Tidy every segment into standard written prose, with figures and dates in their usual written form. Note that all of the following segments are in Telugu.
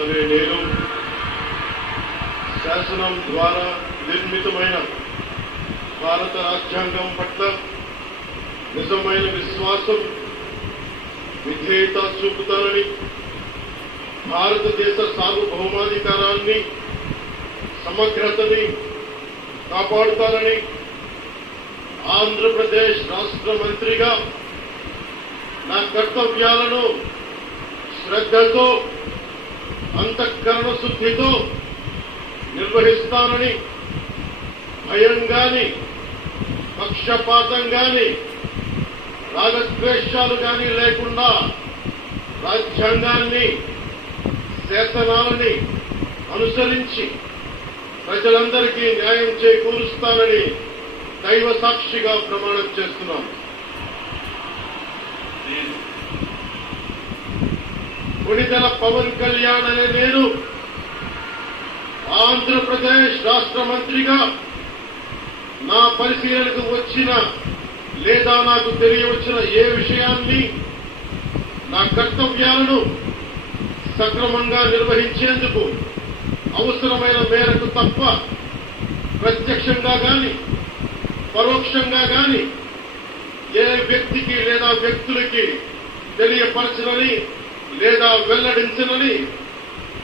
అనే నేను శాసనం ద్వారా నిర్మితమైన భారత రాజ్యాంగం పట్ల నిజమైన విశ్వాసం విధేయత చూపుతానని, భారతదేశ సార్వభౌమాధికారాన్ని సమగ్రతని కాపాడుతానని, ఆంధ్రప్రదేశ్ రాష్ట్ర మంత్రిగా నా కర్తవ్యాలను శ్రద్ధతో అంతఃకరణ శుద్ధితో నిర్వహిస్తానని, భయం గాని పక్షపాతం గాని రాగద్వేషాలు గాని లేకుండా రాజ్యాంగాన్ని శాసనాలని అనుసరించి ప్రజలందరికీ న్యాయం చేకూరుస్తానని దైవ సాక్షిగా ప్రమాణం చేస్తున్నాను. కొణిదెల పవన్ కళ్యాణ్ అనే నేను ఆంధ్రప్రదేశ్ రాష్ట్ర మంత్రిగా నా పరిశీలనకు వచ్చిన లేదా నాకు తెలియవచ్చిన ఏ విషయాన్ని నా కర్తవ్యాలను సక్రమంగా నిర్వహించేందుకు అవసరమైన మేరకు తప్ప ప్రత్యక్షంగా గాని పరోక్షంగా గాని ఏ వ్యక్తికి లేదా వ్యక్తులకి తెలియపరచనని లేదా వెల్లడించనని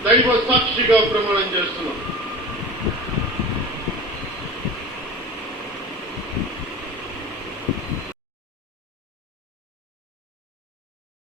దైవ సాక్షిగా ప్రమాణం చేస్తున్నాం.